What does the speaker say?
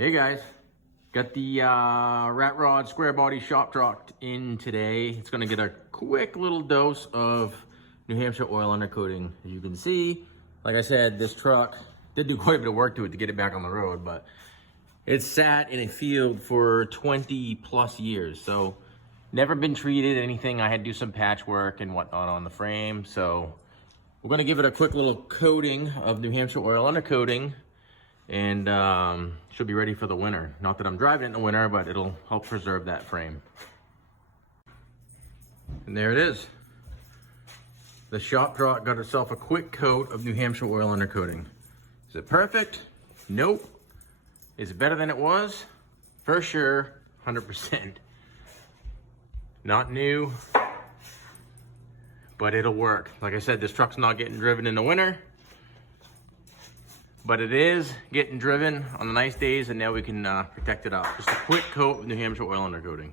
Hey guys, got the rat rod square body shop dropped in today. It's gonna get a quick little dose of New Hampshire oil undercoating. As you can see, like I said, this truck did do quite a bit of work to it to get it back on the road, but it's sat in a field for 20 plus years. So never been treated, anything. I had to do some patchwork and whatnot on the frame. So we're gonna give it a quick little coating of New Hampshire oil undercoating, and should be ready for the winter. Not that I'm driving it in the winter, but it'll help preserve that frame. And there it is. The shop truck got herself a quick coat of New Hampshire oil undercoating. Is it perfect? Nope. Is it better than it was? For sure, 100%. Not new, but it'll work. Like I said, this truck's not getting driven in the winter, but it is getting driven on the nice days, and now we can protect it up. Just a quick coat of New Hampshire oil undercoating.